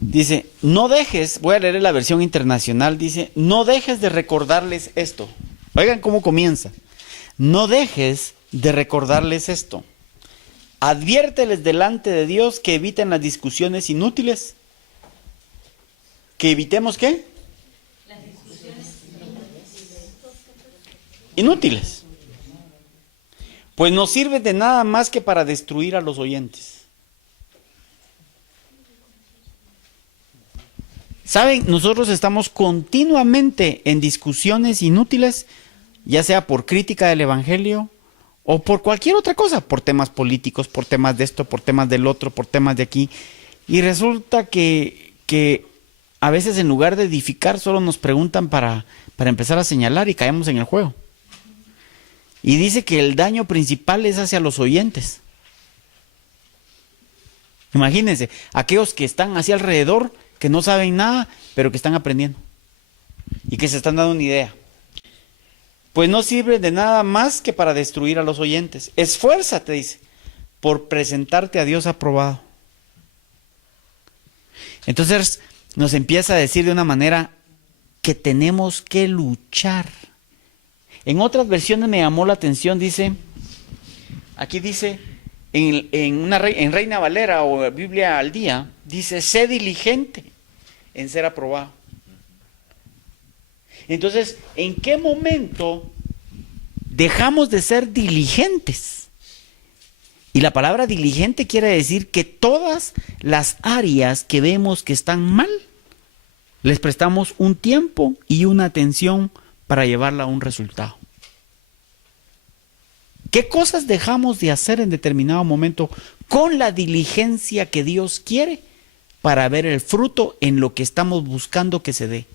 Dice, no dejes, voy a leer la versión internacional, dice, no dejes de recordarles esto. Oigan cómo comienza. No dejes de recordarles esto. Adviérteles delante de Dios que eviten las discusiones inútiles. ¿Que evitemos qué? Las discusiones inútiles. Pues no sirve de nada más que para destruir a los oyentes. ¿Saben? Nosotros estamos continuamente en discusiones inútiles, ya sea por crítica del Evangelio o por cualquier otra cosa, por temas políticos, por temas de esto, por temas del otro, por temas de aquí. Y resulta que a veces en lugar de edificar solo nos preguntan para empezar a señalar y caemos en el juego. Y dice que el daño principal es hacia los oyentes. Imagínense, aquellos que están hacia alrededor, que no saben nada, pero que están aprendiendo y que se están dando una idea. Pues no sirve de nada más que para destruir a los oyentes. Esfuérzate, dice, por presentarte a Dios aprobado. Entonces nos empieza a decir de una manera que tenemos que luchar. En otras versiones me llamó la atención, dice, aquí dice, en Reina Valera o Biblia al Día, dice, sé diligente en ser aprobado. Entonces, ¿en qué momento dejamos de ser diligentes? Y la palabra diligente quiere decir que todas las áreas que vemos que están mal, les prestamos un tiempo y una atención para llevarla a un resultado. ¿Qué cosas dejamos de hacer en determinado momento con la diligencia que Dios quiere para ver el fruto en lo que estamos buscando que se dé?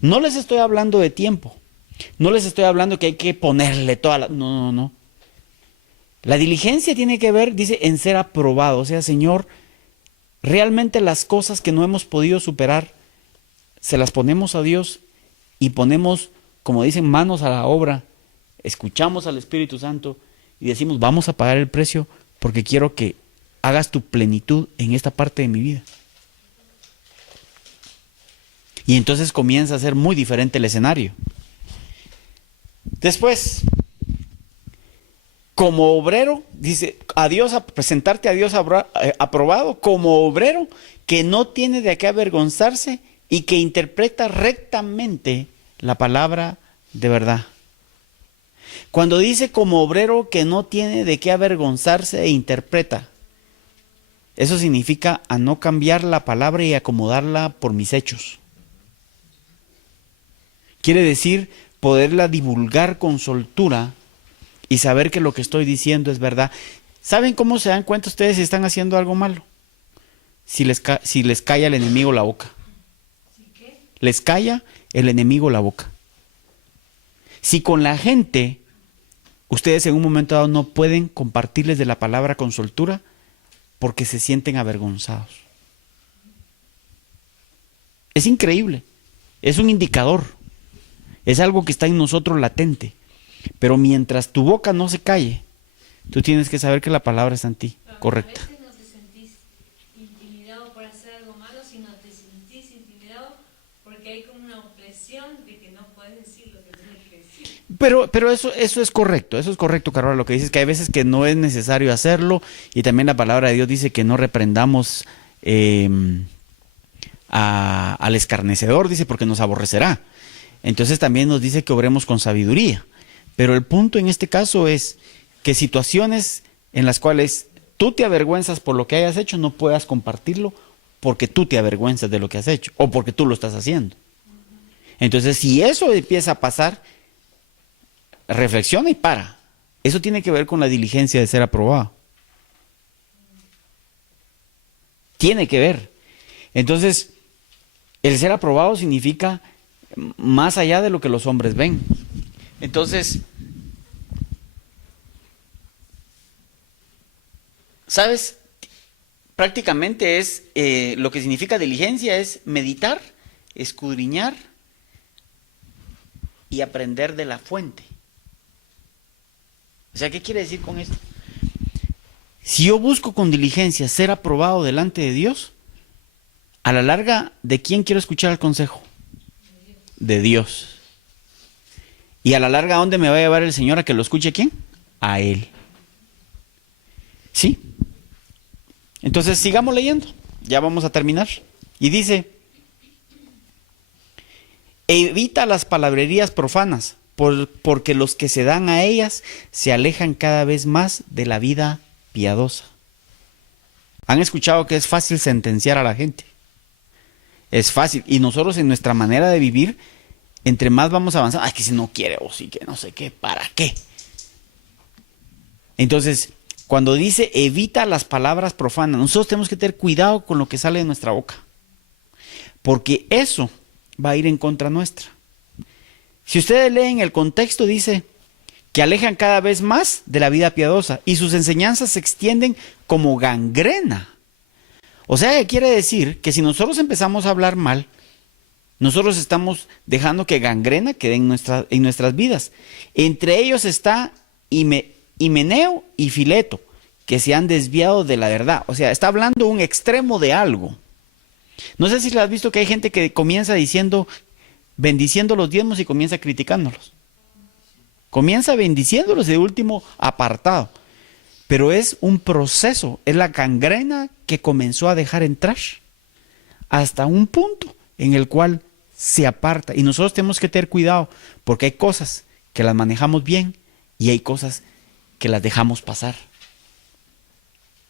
No les estoy hablando de tiempo, no les estoy hablando que hay que ponerle toda la... No. La diligencia tiene que ver, dice, en ser aprobado. O sea, Señor, realmente las cosas que no hemos podido superar, se las ponemos a Dios y ponemos, como dicen, manos a la obra. Escuchamos al Espíritu Santo y decimos, vamos a pagar el precio porque quiero que hagas tu plenitud en esta parte de mi vida. Y entonces comienza a ser muy diferente el escenario. Después, como obrero, dice, presentarte a Dios aprobado, como obrero que no tiene de qué avergonzarse y que interpreta rectamente la palabra de verdad. Cuando dice como obrero que no tiene de qué avergonzarse e interpreta, eso significa a no cambiar la palabra y acomodarla por mis hechos. Quiere decir poderla divulgar con soltura y saber que lo que estoy diciendo es verdad. ¿Saben cómo se dan cuenta ustedes si están haciendo algo malo? Si les calla el enemigo la boca. Les calla el enemigo la boca. Si con la gente ustedes en un momento dado no pueden compartirles de la palabra con soltura porque se sienten avergonzados. Es increíble, es un indicador, es algo que está en nosotros latente, pero mientras tu boca no se calle, tú tienes que saber que la palabra está en ti, correcta. A veces no te sentís intimidado por hacer algo malo, sino te sentís intimidado porque hay como una opresión de que no puedes decir lo que tienes que decir. Pero eso es correcto, Carola, lo que dices, que hay veces que no es necesario hacerlo, y también la palabra de Dios dice que no reprendamos al escarnecedor, dice, porque nos aborrecerá. Entonces también nos dice que obremos con sabiduría. Pero el punto en este caso es que situaciones en las cuales tú te avergüenzas por lo que hayas hecho, no puedas compartirlo porque tú te avergüenzas de lo que has hecho o porque tú lo estás haciendo. Entonces, si eso empieza a pasar, reflexiona y para. Eso tiene que ver con la diligencia de ser aprobado. Tiene que ver. Entonces, el ser aprobado significa más allá de lo que los hombres ven. Entonces, ¿sabes? Prácticamente es, lo que significa diligencia es meditar, escudriñar y aprender de la fuente. O sea, ¿qué quiere decir con esto? Si yo busco con diligencia ser aprobado delante de Dios, A la larga, ¿de quién quiero escuchar el consejo? De Dios. Y a la larga, ¿a dónde me va a llevar el Señor a que lo escuche quién? A Él. ¿Sí? Entonces sigamos leyendo. Ya vamos a terminar. Y dice, evita las palabrerías profanas, porque los que se dan a ellas se alejan cada vez más de la vida piadosa. ¿Han escuchado que es fácil sentenciar a la gente? Es fácil. Y nosotros en nuestra manera de vivir, entre más vamos avanzando, es que si no quiere o sí que no sé qué, ¿para qué? Entonces, cuando dice evita las palabras profanas, nosotros tenemos que tener cuidado con lo que sale de nuestra boca. Porque eso va a ir en contra nuestra. Si ustedes leen el contexto, dice que alejan cada vez más de la vida piadosa y sus enseñanzas se extienden como gangrena. O sea, que quiere decir que si nosotros empezamos a hablar mal, nosotros estamos dejando que gangrena quede en nuestras vidas. Entre ellos está Himeneo y Fileto, que se han desviado de la verdad. O sea, está hablando un extremo de algo. No sé si lo has visto, que hay gente que comienza bendiciendo los diezmos y comienza criticándolos. Comienza bendiciéndolos de último apartado. Pero es un proceso, es la gangrena que comenzó a dejar entrar hasta un punto en el cual se aparta. Y nosotros tenemos que tener cuidado, porque hay cosas que las manejamos bien y hay cosas que las dejamos pasar.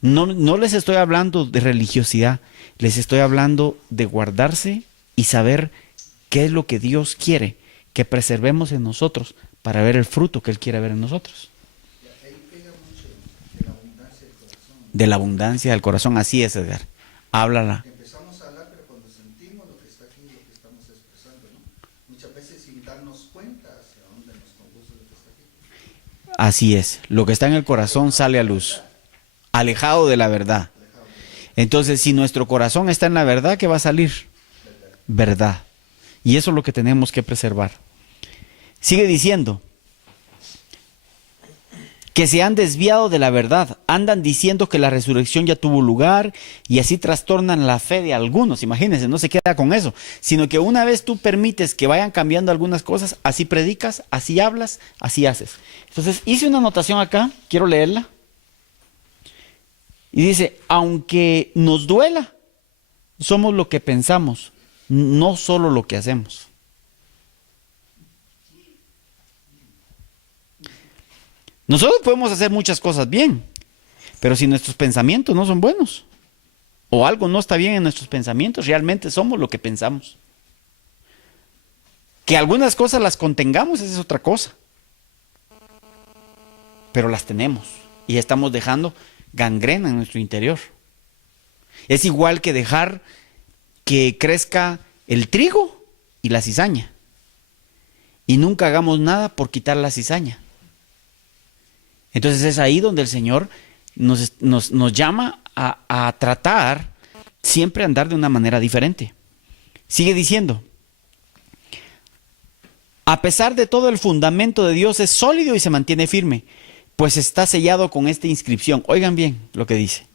No les estoy hablando de religiosidad, les estoy hablando de guardarse y saber qué es lo que Dios quiere que preservemos en nosotros para ver el fruto que Él quiere ver en nosotros. Ahí pega mucho de la abundancia del corazón. De la abundancia del corazón, así es, Edgar. Háblala. Empezamos a hablar, pero cuando sentimos lo que está aquí, lo que estamos expresando, ¿no? Muchas veces sin darnos cuenta hacia dónde nos conduce lo que está aquí. Así es. Lo que está en el corazón sale a luz. Alejado de la verdad. Entonces, si nuestro corazón está en la verdad, ¿qué va a salir? Verdad. Y eso es lo que tenemos que preservar. Sigue diciendo que se han desviado de la verdad, andan diciendo que la resurrección ya tuvo lugar y así trastornan la fe de algunos. Imagínense, no se queda con eso, sino que una vez tú permites que vayan cambiando algunas cosas, así predicas, así hablas, así haces. Entonces hice una anotación acá, quiero leerla. Y dice, aunque nos duela, somos lo que pensamos, no solo lo que hacemos. Nosotros podemos hacer muchas cosas bien, pero si nuestros pensamientos no son buenos, o algo no está bien en nuestros pensamientos, realmente somos lo que pensamos. Que algunas cosas las contengamos, esa es otra cosa. Pero las tenemos y estamos dejando gangrena en nuestro interior. Es igual que dejar que crezca el trigo y la cizaña. Y nunca hagamos nada por quitar la cizaña. Entonces es ahí donde el Señor nos llama a tratar siempre a andar de una manera diferente. Sigue diciendo, a pesar de todo el fundamento de Dios es sólido y se mantiene firme, pues está sellado con esta inscripción. Oigan bien lo que dice.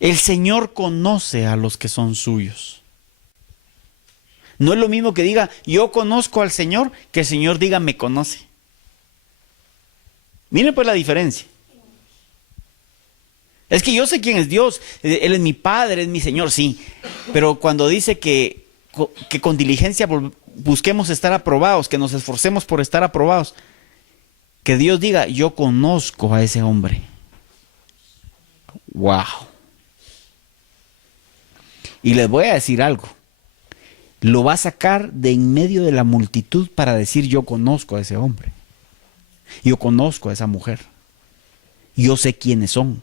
El Señor conoce a los que son suyos. No es lo mismo que diga, yo conozco al Señor, que el Señor diga, me conoce. Miren pues la diferencia. Es que yo sé quién es Dios, Él es mi Padre, es mi Señor, sí. Pero cuando dice que con diligencia busquemos estar aprobados, que nos esforcemos por estar aprobados, que Dios diga, yo conozco a ese hombre. Wow. Y les voy a decir algo. Lo va a sacar de en medio de la multitud para decir, yo conozco a ese hombre. Yo conozco a esa mujer. Yo sé quiénes son.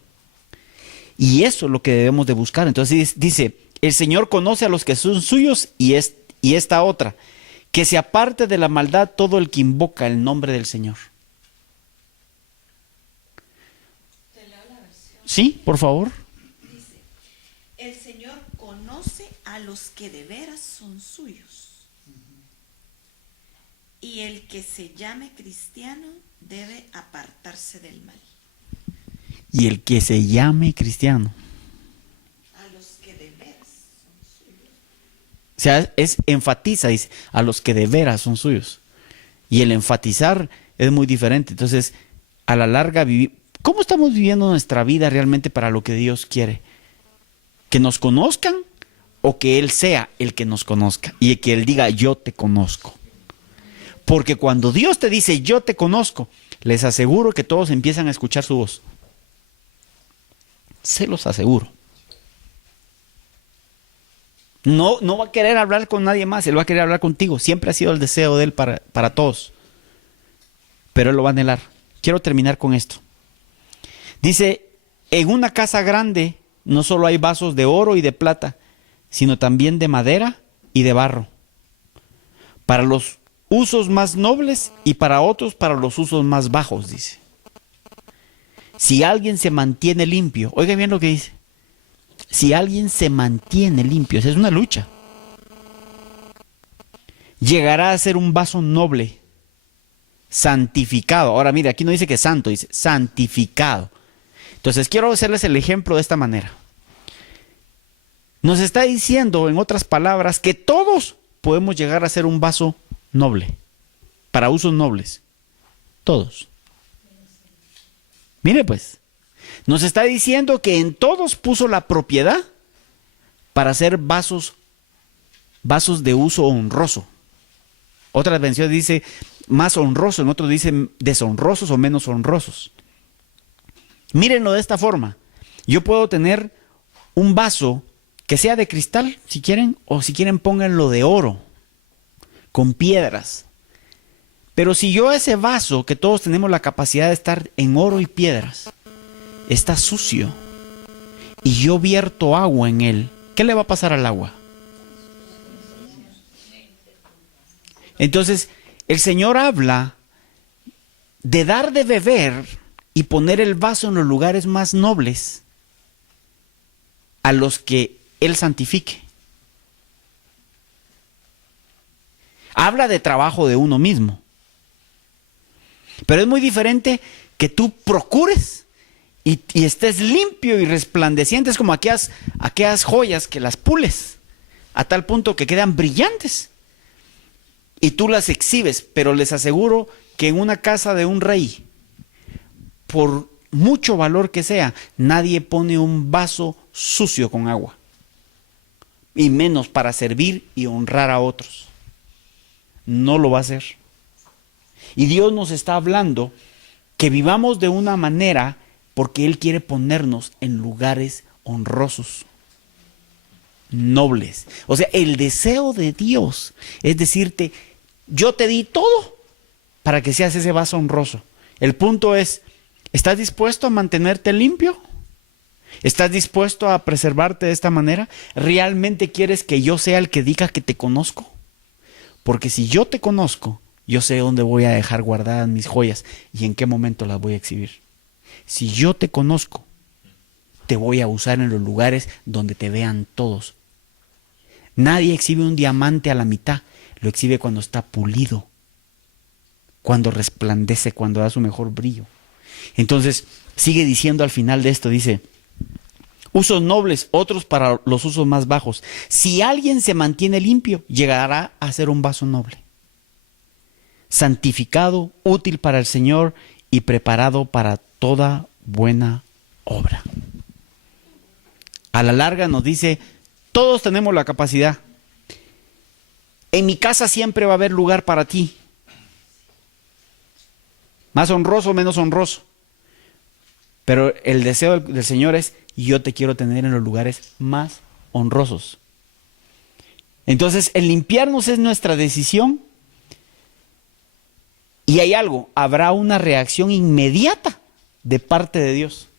Y eso es lo que debemos de buscar. Entonces dice, el Señor conoce a los que son suyos y esta otra, que se aparte de la maldad todo el que invoca el nombre del Señor. Sí, por favor. Dice, el Señor conoce a los que de veras son suyos. Y el que se llame cristiano debe apartarse del mal. Y el que se llame cristiano. A los que de veras son O sea, enfatiza, dice, a los que de veras son suyos. Y el enfatizar es muy diferente. Entonces, a la larga, ¿cómo estamos viviendo nuestra vida realmente para lo que Dios quiere? ¿Que nos conozcan o que Él sea el que nos conozca? Y que Él diga, yo te conozco. Porque cuando Dios te dice, yo te conozco, les aseguro que todos empiezan a escuchar su voz. Se los aseguro. No va a querer hablar con nadie más, Él va a querer hablar contigo. Siempre ha sido el deseo de Él para todos. Pero Él lo va a anhelar. Quiero terminar con esto. Dice, en una casa grande no solo hay vasos de oro y de plata, sino también de madera y de barro, para los usos más nobles y para otros para los usos más bajos, dice. Si alguien se mantiene limpio, oiga bien lo que dice, si alguien se mantiene limpio, esa es una lucha, llegará a ser un vaso noble, santificado. Ahora mire, aquí no dice que santo, dice santificado. Entonces quiero hacerles el ejemplo de esta manera. Nos está diciendo, en otras palabras, que todos podemos llegar a ser un vaso noble, para usos nobles. Todos. Mire pues, nos está diciendo que en todos puso la propiedad para hacer vasos de uso honroso. Otras versiones dice más honroso, en otros dicen deshonrosos o menos honrosos. Mírenlo de esta forma. Yo puedo tener un vaso que sea de cristal, si quieren, o si quieren pónganlo de oro, con piedras. Pero si yo ese vaso, que todos tenemos la capacidad de estar en oro y piedras, está sucio, y yo vierto agua en él, ¿qué le va a pasar al agua? Entonces, el Señor habla de dar de beber y poner el vaso en los lugares más nobles a los que Él santifique. Habla de trabajo de uno mismo. Pero es muy diferente que tú procures y estés limpio y resplandeciente. Es como aquellas joyas que las pules a tal punto que quedan brillantes. Y tú las exhibes, pero les aseguro que en una casa de un rey, por mucho valor que sea, nadie pone un vaso sucio con agua. Y menos para servir y honrar a otros. No lo va a hacer. Y Dios nos está hablando que vivamos de una manera porque Él quiere ponernos en lugares honrosos, nobles. O sea, el deseo de Dios es decirte, yo te di todo para que seas ese vaso honroso. El punto es, ¿estás dispuesto a mantenerte limpio? ¿Estás dispuesto a preservarte de esta manera? ¿Realmente quieres que yo sea el que diga que te conozco? Porque si yo te conozco, yo sé dónde voy a dejar guardadas mis joyas y en qué momento las voy a exhibir. Si yo te conozco, te voy a usar en los lugares donde te vean todos. Nadie exhibe un diamante a la mitad, lo exhibe cuando está pulido, cuando resplandece, cuando da su mejor brillo. Entonces, sigue diciendo al final de esto, dice, usos nobles, otros para los usos más bajos. Si alguien se mantiene limpio, llegará a ser un vaso noble, santificado, útil para el Señor y preparado para toda buena obra. A la larga nos dice, todos tenemos la capacidad. En mi casa siempre va a haber lugar para ti. Más honroso, menos honroso. Pero el deseo del Señor es, yo te quiero tener en los lugares más honrosos. Entonces, el limpiarnos es nuestra decisión. Y hay algo, habrá una reacción inmediata de parte de Dios.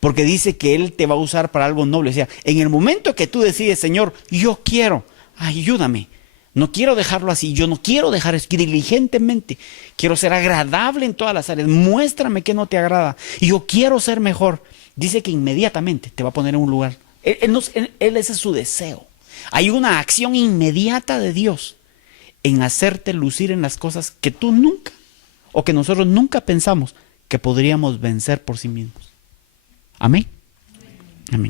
Porque dice que Él te va a usar para algo noble. O sea, en el momento que tú decides, Señor, yo quiero, ayúdame. No quiero dejarlo así, yo no quiero dejar eso diligentemente. Quiero ser agradable en todas las áreas. Muéstrame qué no te agrada. Y yo quiero ser mejor. Dice que inmediatamente te va a poner en un lugar. Él ese es su deseo. Hay una acción inmediata de Dios en hacerte lucir en las cosas que tú nunca, o que nosotros nunca pensamos que podríamos vencer por sí mismos. Amén. Amén.